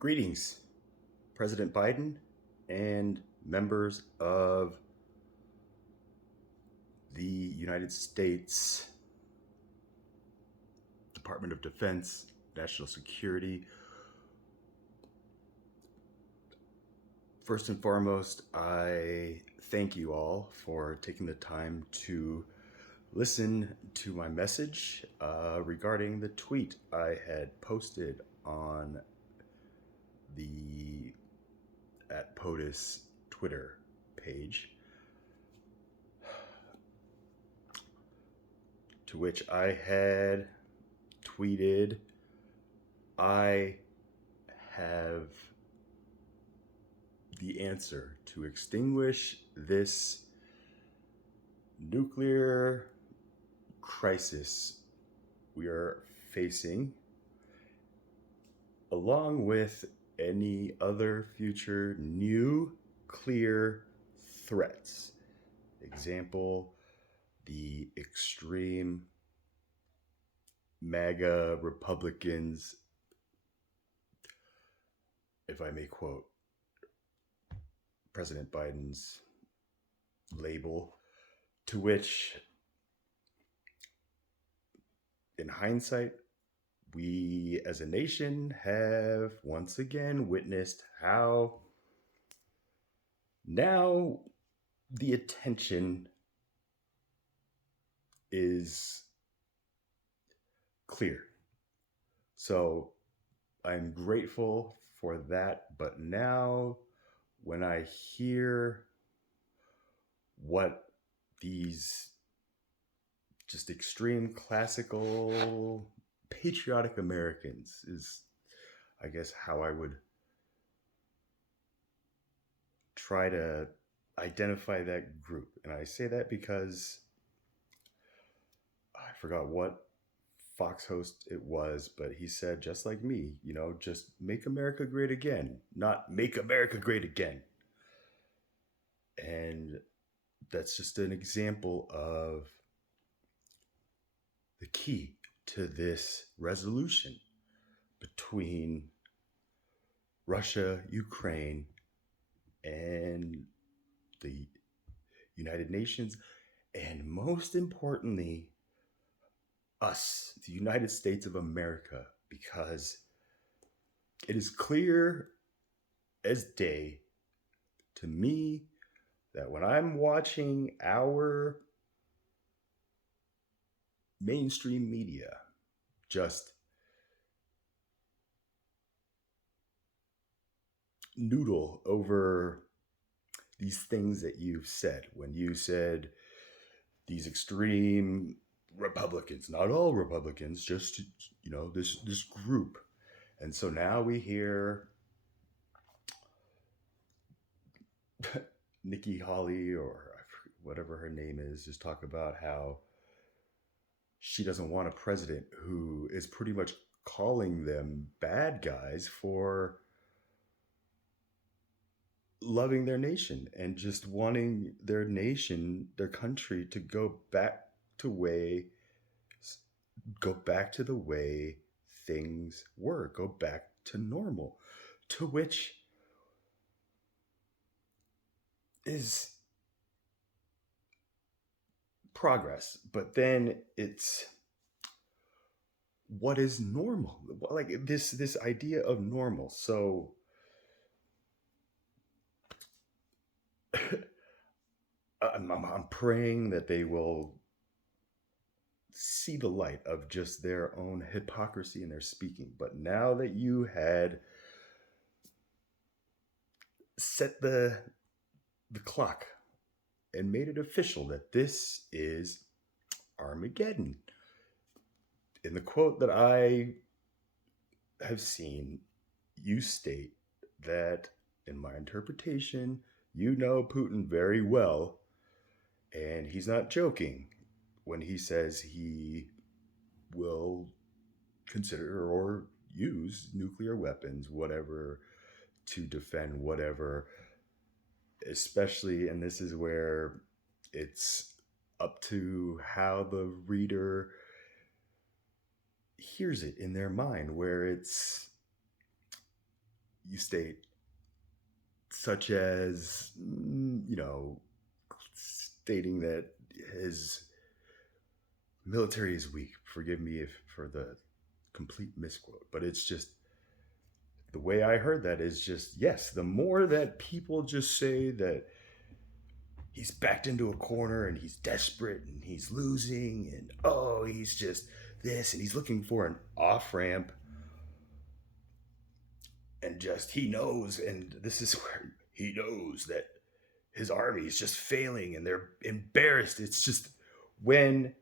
Greetings, President Biden and members of the United States Department of Defense, National Security. First and foremost, I thank you all for taking the time to listen to my message regarding the tweet I had posted on the at POTUS Twitter page, to which I had tweeted, I have the answer to extinguish this nuclear crisis we are facing, along with any other future nuclear threats. Example, the extreme MAGA Republicans, if I may quote President Biden's label, to which, in hindsight, we as a nation have once again witnessed how now the attention is clear. So I'm grateful for that. But now, when I hear what these just extreme classical patriotic Americans is, I guess, how I would try to identify that group. And I say that because I forgot what Fox host it was, but he said, just like me, just make America great again, not make America great again. And that's just an example of the key to this resolution between Russia, Ukraine, and the United Nations, and most importantly, us, the United States of America, because it is clear as day to me that when I'm watching our mainstream media just noodle over these things that you've said, when you said these extreme Republicans, not all Republicans, just this group. And so now we hear Nikki Haley, or whatever her name is, just talk about how she doesn't want a president who is pretty much calling them bad guys for loving their nation and just wanting their nation, their country, to go back to the way things were, go back to normal, to which is progress. But then it's what is normal, like this idea of normal. So I'm praying that they will see the light of just their own hypocrisy in their speaking. But now that you had set the clock and made it official that this is Armageddon, in the quote that I have seen, you state that, in my interpretation, you know Putin very well, and he's not joking when he says he will consider or use nuclear weapons, whatever, to defend whatever, especially, and this is where it's up to how the reader hears it in their mind, where it's you state, such as, stating that his military is weak. Forgive me if for the complete misquote, but it's just the way I heard that is just, yes, the more that people just say that he's backed into a corner and he's desperate and he's losing and oh, he's just this and he's looking for an off ramp and just he knows, and this is where he knows that his army is just failing and they're embarrassed. It's just when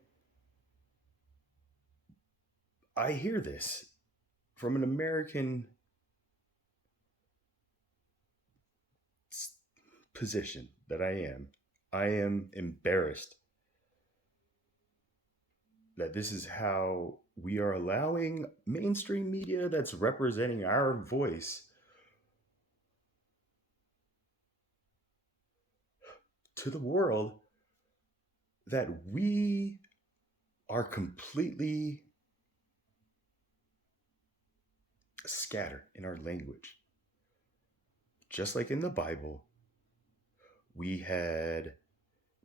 I hear this from an American position that I am embarrassed that this is how we are allowing mainstream media that's representing our voice to the world, that we are completely scattered in our language. Just like in the Bible, we had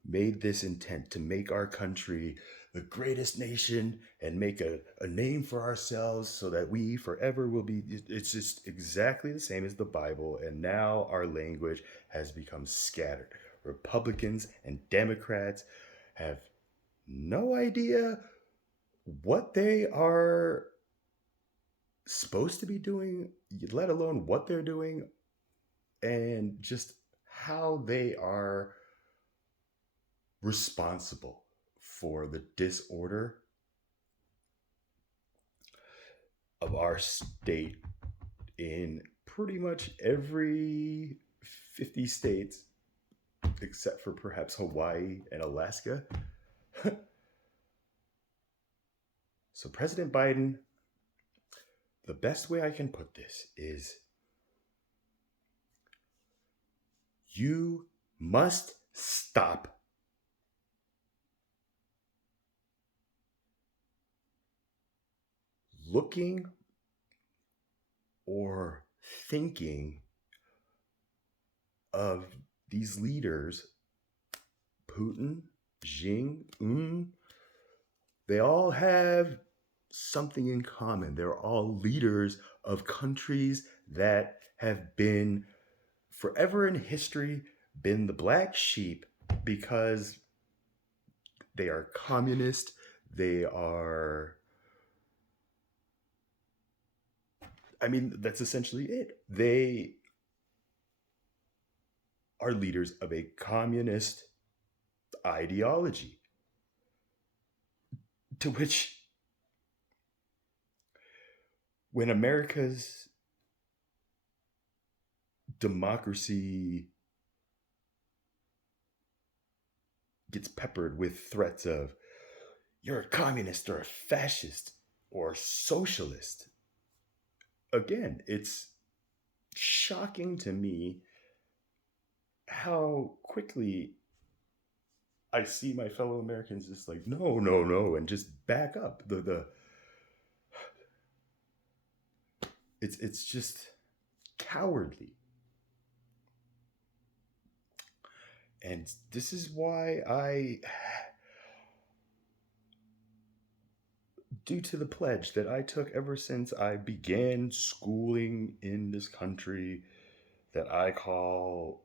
made this intent to make our country the greatest nation and make a name for ourselves so that we forever will be. It's just exactly the same as the Bible. And now our language has become scattered. Republicans and Democrats have no idea what they are supposed to be doing, let alone what they're doing, and just how they are responsible for the disorder of our state in pretty much every 50 states, except for perhaps Hawaii and Alaska. So, President Biden, the best way I can put this is you must stop looking or thinking of these leaders, Putin, Xi, they all have something in common. They're all leaders of countries that have been forever in history been the black sheep because they are communist. They are, I mean, that's essentially it. They are leaders of a communist ideology to which, when America's democracy gets peppered with threats of you're a communist or a fascist or socialist, again, it's shocking to me how quickly I see my fellow Americans just like, no, no, no, and just back up. It's just cowardly. And this is why due to the pledge that I took ever since I began schooling in this country that I call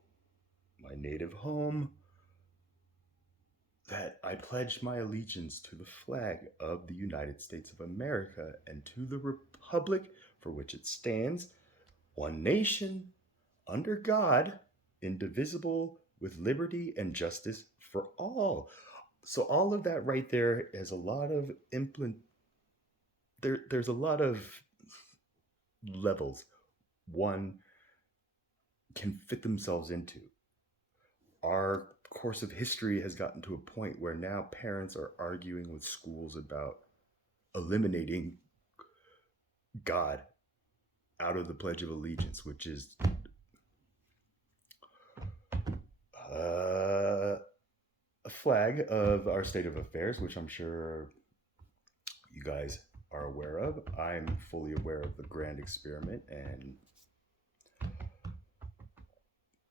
my native home, that I pledge my allegiance to the flag of the United States of America and to the republic for which it stands, one nation, under God, indivisible, with liberty and justice for all. So all of that right there has a lot of there's a lot of levels one can fit themselves into. Our course of history has gotten to a point where now parents are arguing with schools about eliminating God out of the Pledge of Allegiance, which is a flag of our state of affairs, which I'm sure you guys are aware of. I'm fully aware of the grand experiment and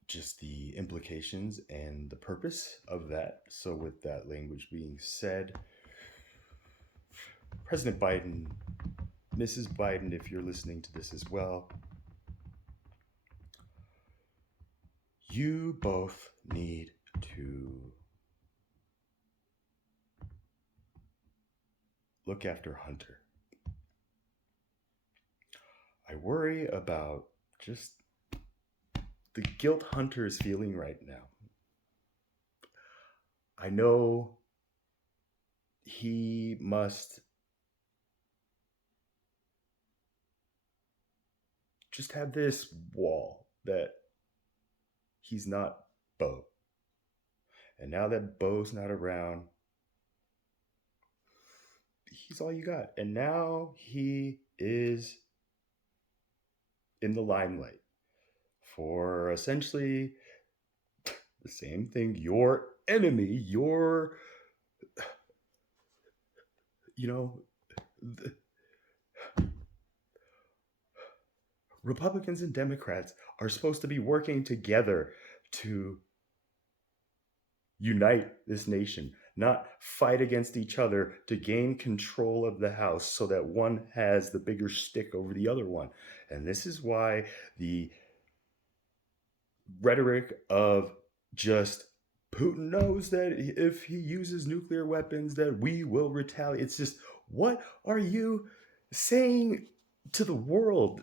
just the implications and the purpose of that. So, with that language being said, President Biden, Mrs. Biden, if you're listening to this as well, you both need to look after Hunter. I worry about just the guilt Hunter is feeling right now. I know he must just have this wall that he's not Bo. And now that Bo's not around, he's all you got. And now he is in the limelight for essentially the same thing your enemy, you know, the Republicans and Democrats are supposed to be working together to unite this nation, not fight against each other to gain control of the House so that one has the bigger stick over the other one. And this is why the rhetoric of just Putin knows that if he uses nuclear weapons that we will retaliate. It's just, what are you saying to the world?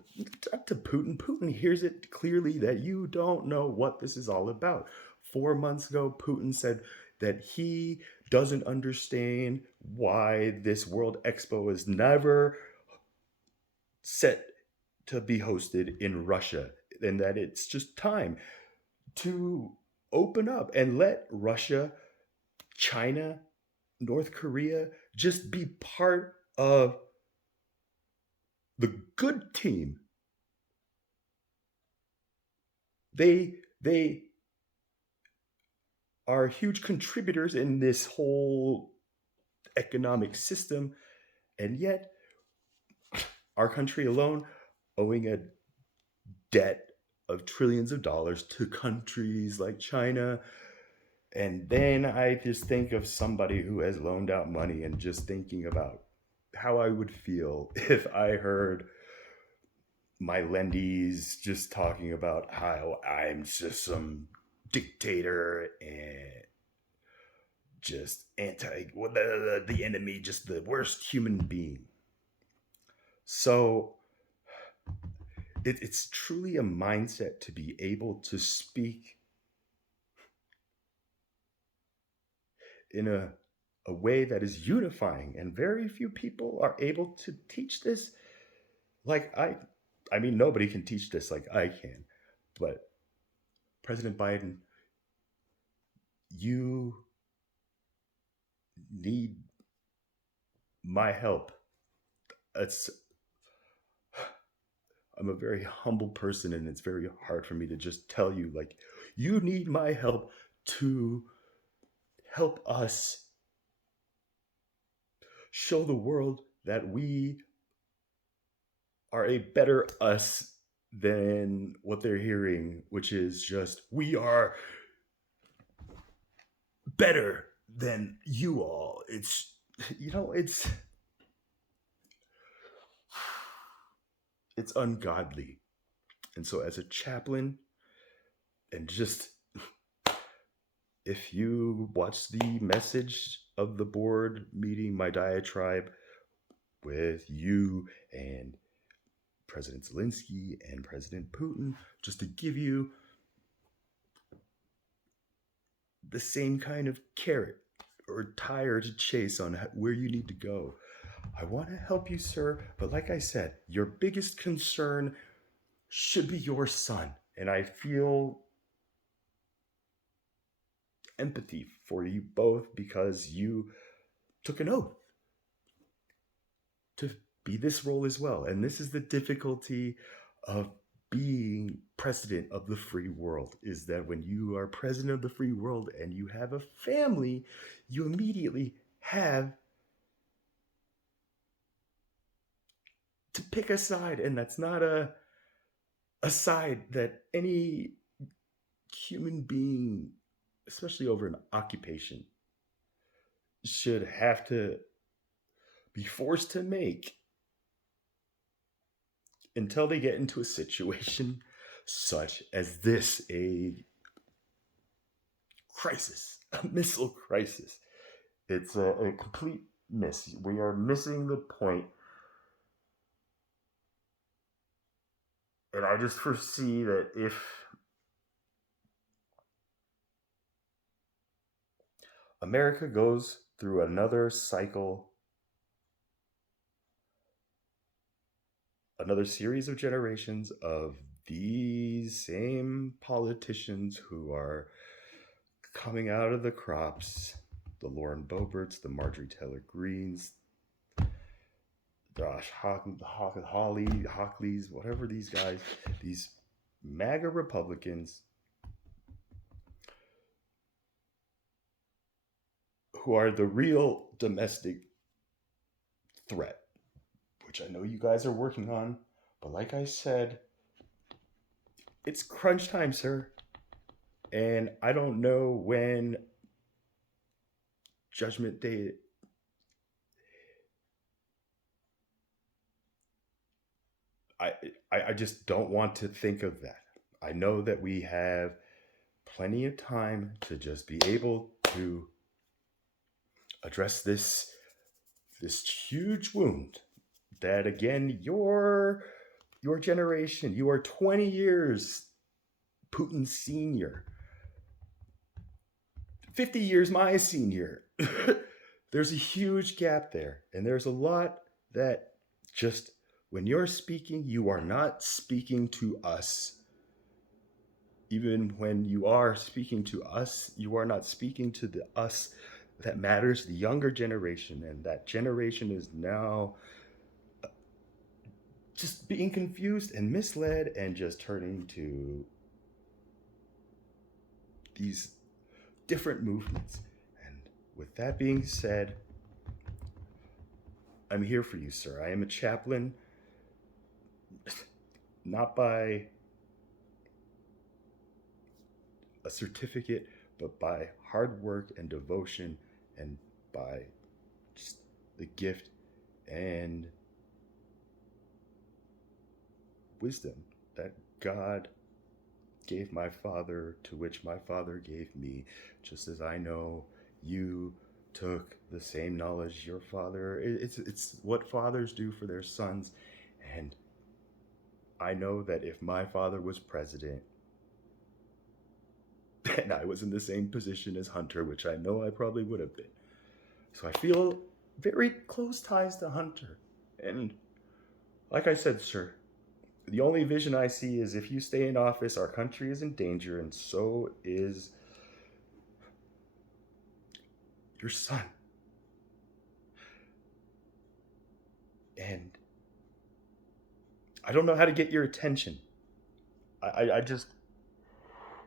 Not to Putin. Putin hears it clearly that you don't know what this is all about. 4 months ago, Putin said that he doesn't understand why this World Expo is never set to be hosted in Russia, and that it's just time to open up and let Russia, China, North Korea just be part of the good team. They are huge contributors in this whole economic system, and yet our country alone owing a debt of trillions of dollars to countries like China. And then I just think of somebody who has loaned out money and just thinking about how I would feel if I heard my lendees just talking about how I'm just some dictator and just the enemy, just the worst human being. So it's truly a mindset to be able to speak in a way that is unifying, and very few people are able to teach this like I mean, nobody can teach this like I can, but President Biden, you need my help. It's I'm a very humble person, and it's very hard for me to just tell you, like, you need my help to help us show the world that we are a better us than what they're hearing, which is just we are better than you all. It's it's ungodly. And so as a chaplain, and just if you watch the message of the board meeting, my diatribe with you and President Zelensky and President Putin, just to give you the same kind of carrot or tire to chase on where you need to go. I want to help you, sir, but like I said, your biggest concern should be your son. And I feel empathy for you both because you took an oath to be this role as well. And this is the difficulty of being president of the free world, is that when you are president of the free world and you have a family, you immediately have to pick a side, and that's not a side that any human being, especially over an occupation, should have to be forced to make until they get into a situation such as this, a crisis, a missile crisis. It's a complete miss. We are missing the point. And I just foresee that if America goes through another cycle, another series of generations of these same politicians who are coming out of the crops, the Lauren Boeberts, the Marjorie Taylor Greens, Josh Hockleys, whatever these guys, these MAGA Republicans who are the real domestic threat, which I know you guys are working on. But like I said, it's crunch time, sir. And I don't know when Judgment Day. I, I just don't want to think of that. I know that we have plenty of time to just be able to address this huge wound that, again, your generation, you are 20 years Putin's senior, 50 years my senior. There's a huge gap there, and there's a lot that just, when you're speaking, you are not speaking to us. Even when you are speaking to us, you are not speaking to the us that matters, the younger generation. And that generation is now just being confused and misled and just turning to these different movements. And with that being said, I'm here for you, sir. I am a chaplain, not by a certificate, but by hard work and devotion, and by just the gift and wisdom that God gave my father, to which my father gave me, just as I know you took the same knowledge your father. It's what fathers do for their sons. And I know that if my father was president and I was in the same position as Hunter, which I know I probably would have been, so I feel very close ties to Hunter. And like I said, sir, the only vision I see is if you stay in office, our country is in danger, and so is your son. And I don't know how to get your attention. I just,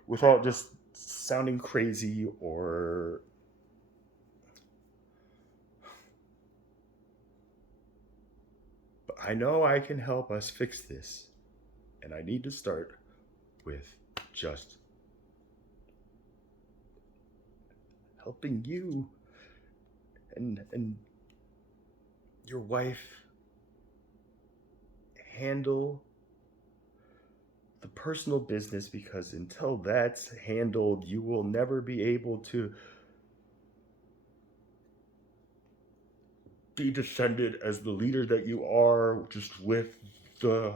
without just sounding crazy or but I know I can help us fix this. And I need to start with just helping you and your wife handle the personal business, because until that's handled, you will never be able to be descended as the leader that you are, just with the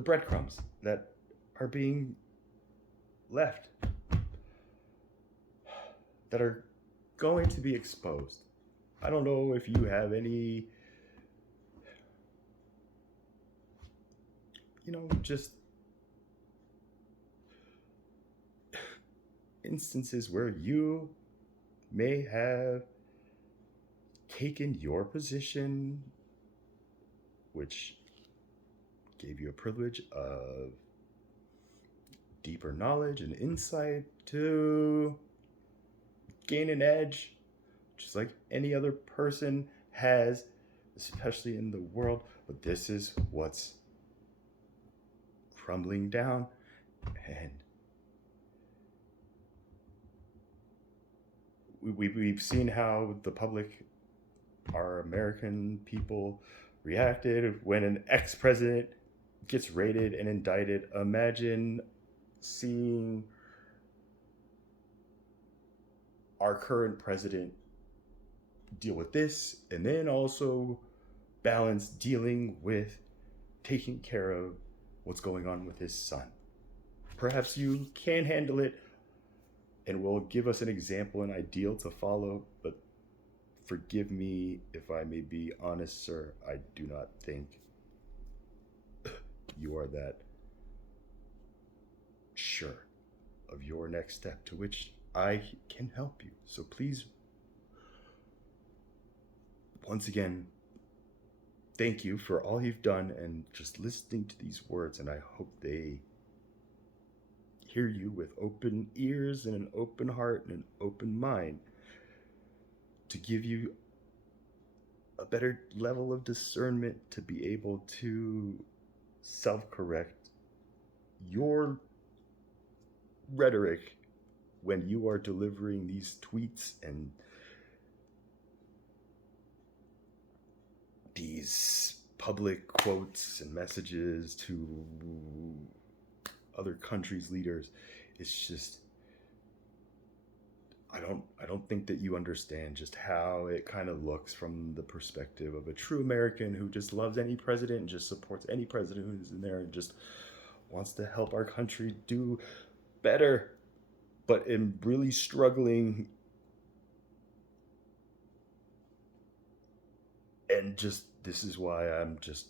breadcrumbs that are being left, that are going to be exposed. I don't know if you have any, just instances where you may have taken your position, which gave you a privilege of deeper knowledge and insight, to gain an edge, just like any other person has, especially in the world. But this is what's crumbling down. And we've seen how the public, our American people, reacted when an ex-president gets raided and indicted. Imagine seeing our current president deal with this and then also balance dealing with taking care of what's going on with his son. Perhaps you can handle it and will give us an example and ideal to follow, but forgive me if I may be honest, sir. I do not think you are that sure of your next step to which I can help you. So please, once again, thank you for all you've done and just listening to these words, and I hope they hear you with open ears and an open heart and an open mind to give you a better level of discernment to be able to self-correct your rhetoric when you are delivering these tweets and these public quotes and messages to other countries' leaders. It's just, I don't think that you understand just how it kind of looks from the perspective of a true American who just loves any president and just supports any president who's in there and just wants to help our country do better, but am really struggling. And just, this is why I'm just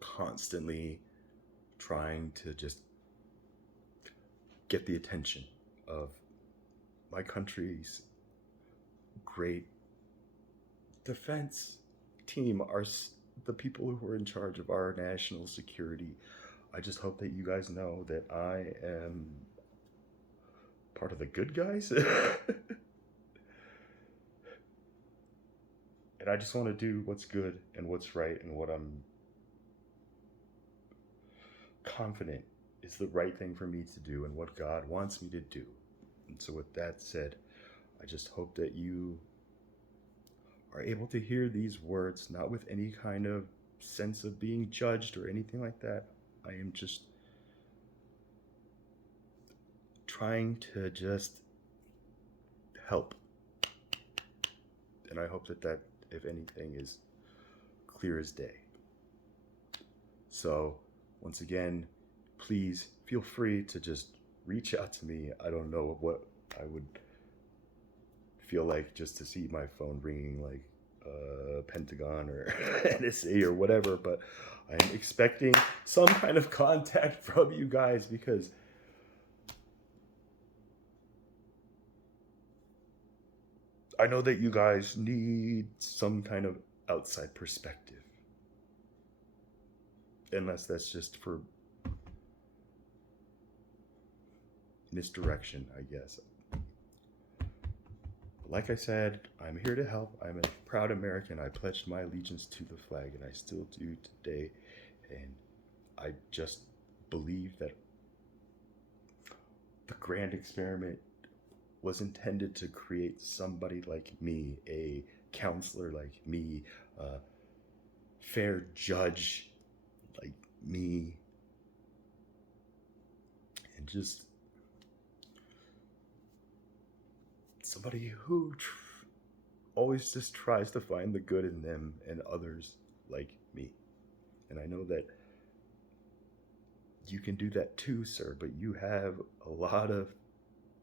constantly trying to just get the attention of my country's great defense team, the people who are in charge of our national security. I just hope that you guys know that I am part of the good guys. And I just want to do what's good and what's right and what I'm confident is the right thing for me to do and what God wants me to do. And so with that said, I just hope that you are able to hear these words, not with any kind of sense of being judged or anything like that. I am just trying to just help. And I hope that, if anything, is clear as day. So, once again, please feel free to just reach out to me. I don't know what I would feel like just to see my phone ringing like Pentagon or NSA or whatever, but I'm expecting some kind of contact from you guys because I know that you guys need some kind of outside perspective. Unless that's just for misdirection, I guess. Like I said, I'm here to help. I'm a proud American. I pledged my allegiance to the flag, and I still do today. And I just believe that the grand experiment was intended to create somebody like me, a counselor like me, a fair judge like me, and just somebody who always just tries to find the good in them and others like me. And I know that you can do that too, sir, but you have a lot of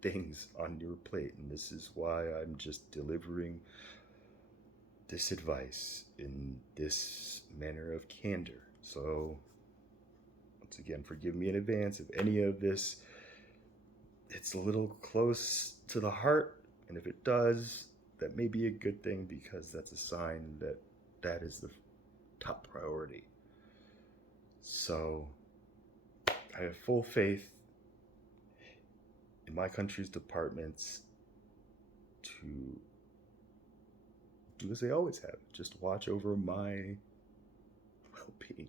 things on your plate, and this is why I'm just delivering this advice in this manner of candor. So once again, forgive me in advance if any of this it's a little close to the heart, and if it does, that may be a good thing because that's a sign that that is the top priority. So I have full faith in my country's departments to do as they always have, just watch over my well-being.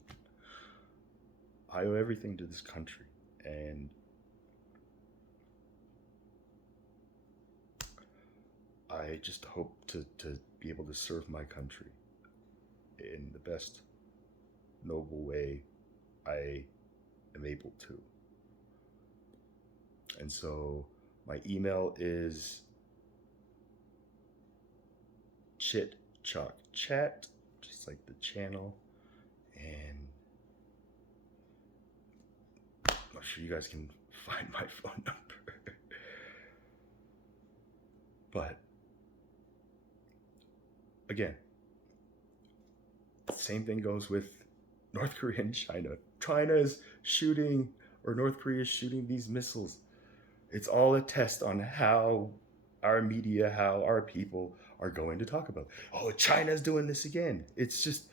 I owe everything to this country. And I just hope to be able to serve my country in the best noble way I am able to. And so my email is chit chalk chat, just like the channel. And I'm sure you guys can find my phone number. But again, same thing goes with North Korea and China. China is shooting, or North Korea is shooting these missiles. It's all a test on how our media, how our people are going to talk about. Oh, China's doing this again. It's just,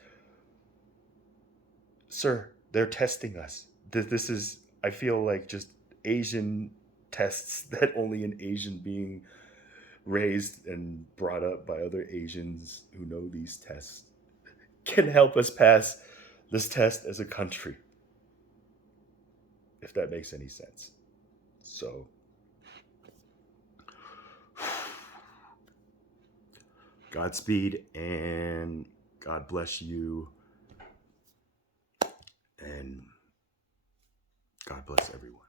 sir, they're testing us. This is, I feel like, just Asian tests that only an Asian being raised and brought up by other Asians who know these tests can help us pass this test as a country, if that makes any sense. So, Godspeed and God bless you, and God bless everyone.